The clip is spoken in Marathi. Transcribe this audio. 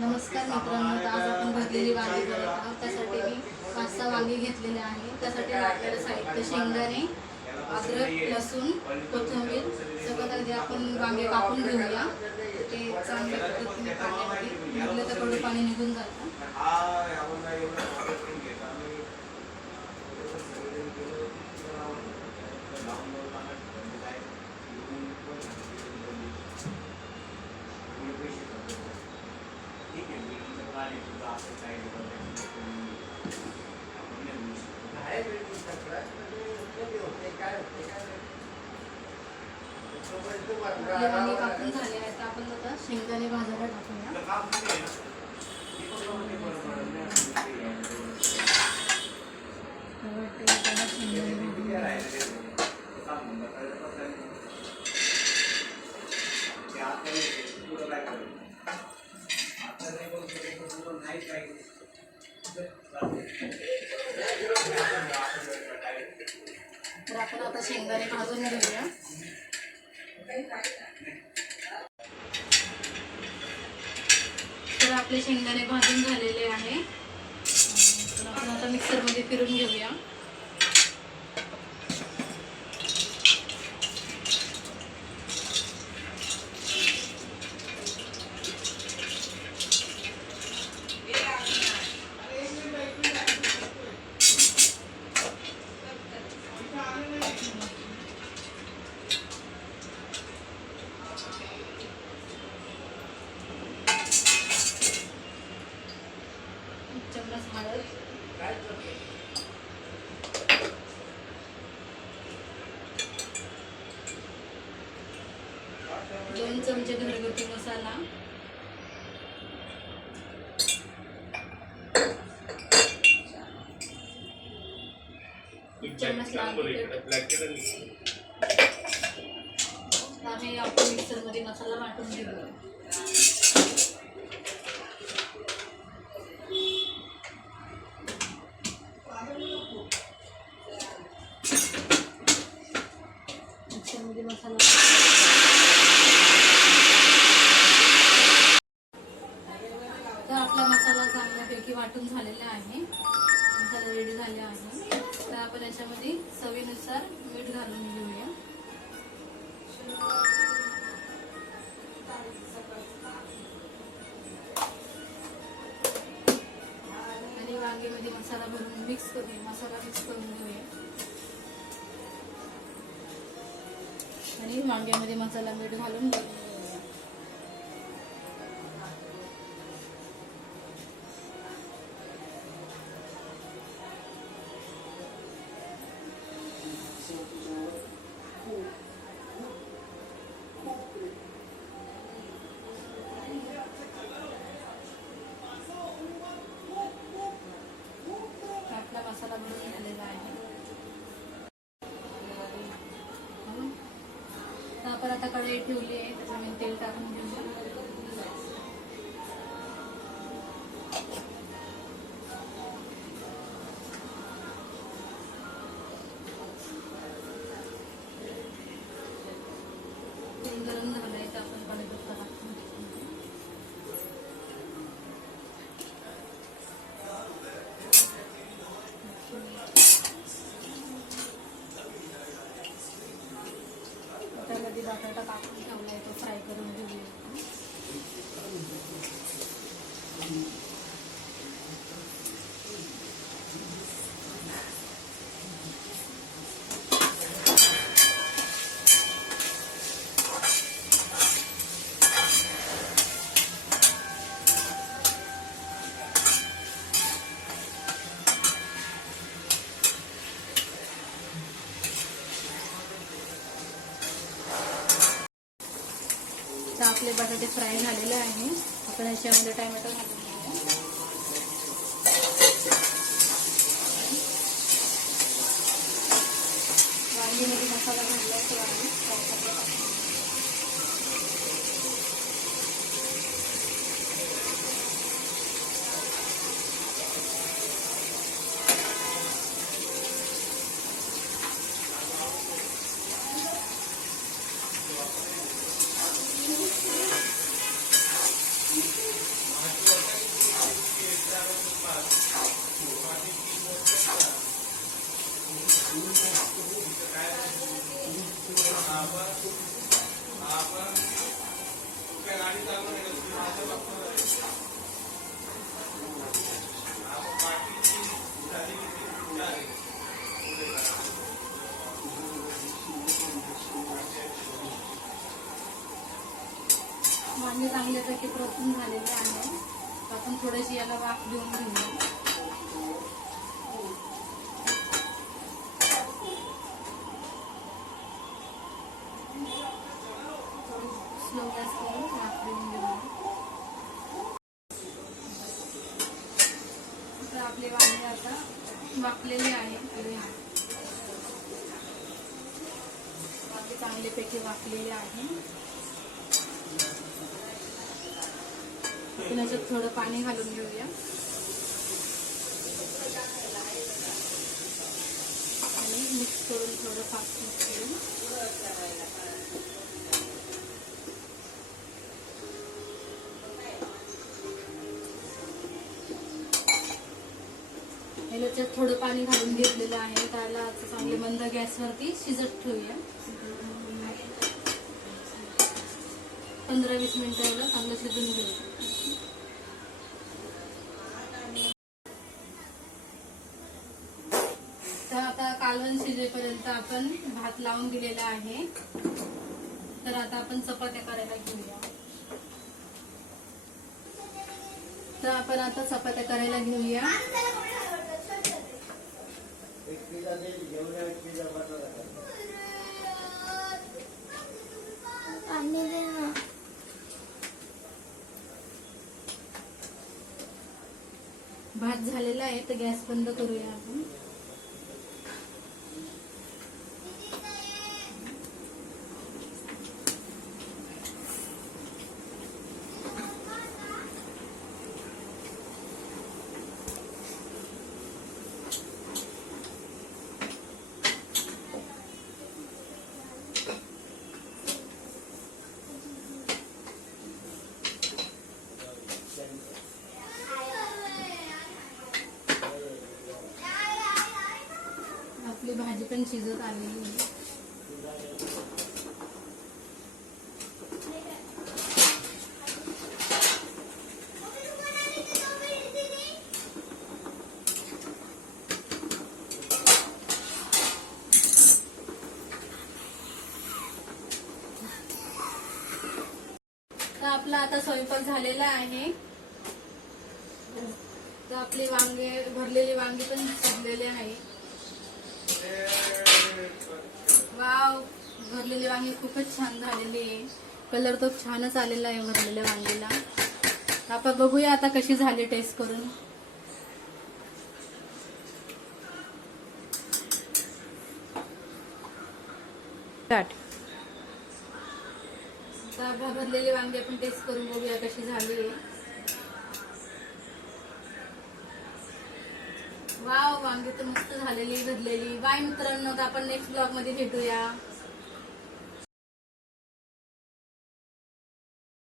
नमस्कार मित्रांनो, आज आपण भरलेली वांगी बनवत आहोत। त्यासाठी मी 5-6 वांगी घेतलेले आहे। त्यासाठी लागणारे साहित्य शेंगदाणे, अद्रक, लसूण, कोथिंबीर सगळं अगदी आपण वांगे कापून घेऊया। ते चांगल्या पद्धतीने पाण्यामध्ये घातलं तर थोडं पाणी निघून जातं। वांगे कापून झाले आहेत, आपण आता शेंगदाणे भाजायला टाकूया। तर आपण आता शेंगदाणे भाजून घेऊया। तर आपले शेंगदाणे भाजून झालेले आहे। तर आपण आता मिक्सरमध्ये फिरून घेऊया। चम्मच हळद, 2 चमचे घरगुती मसाला, 1 चम्मच लाल तिखट आहे। आपण मिक्सरमध्ये मसाला वाटून घेऊया। मसाला तर आपला मसाला चांगल्यापैकी वाटून झालेला आहे। मसाला रेडी झाले आहे। तर आपण याच्यामध्ये चवीनुसार मीठ घालून घेऊया। आणि वांगीमध्ये मसाला भरून मिक्स करून घेऊया। आणि वांग्यामध्ये मसाला मीठ घालून घेऊया। आपला मसाला भरून झालेला आहे। आपण आता कढई ठेवली आहे, त्याच्यामध्ये तेल टाकून घेऊया। तेल गरम झालं आहे तर आपण कढईपत्ता टाकून त्यामध्ये बटाटा कापून ठेवला आहे, तो फ्राय करून घेऊया। तर आपले बटाटे फ्राय झालेले आहे। आपण याच्यामध्ये टोमॅटो घालून घेऊया। वांगीमध्ये मसाला घातला तर वांगी फ्राय करायला छानपैकी परतून झालेले आहे. आपण थोडीशी याला वाफ देऊन घेऊया. स्लो गॅस करून वाफ देऊन घेऊया. तर आपले वांगे आता वाफलेले आहे. वांगे चांगल्यापैकी वाफलेले आहे. याच्यात थोडं पाणी घालून घेऊया आणि मिक्स करून थोडं फास्ट मिक्स करून याच्यात थोडं पाणी घालून घेतलेलं आहे. त्याला चांगले मंद गॅसवरती शिजत ठेवूया. 15-20 मिनिटं याला चांगलं शिजून घेऊया. तर आता कालवण शिजेपर्यंत आपण भात लावून दिलेला आहे. तर आता आपण चपात्या करायला घेऊया. तर आपण आता चपात्या करायला घेऊया. भात झालेला आहे तर गॅस बंद करूया आपण. आपली भाजी पण शिजत आलेली आहे. तर आपला आता स्वयंपाक झालेला आहे. तर आपले वांगे भरलेले वांगे पण शिजलेले आहे. वाव, भरलेले वांगे खूपच छान झालेले आहे. कलर तो छानच आलेला आहे भरलेल्या वांगीला. आपण बघूया आता कशी झाली टेस्ट करून. भरलेले वांगे आपण टेस्ट करून बघूया कशी झाली. वाव, वांगे तर मस्त झालेली भरलेली. बाय मित्रांनो, आपण नेक्स्ट ब्लॉग मध्ये भेटूया.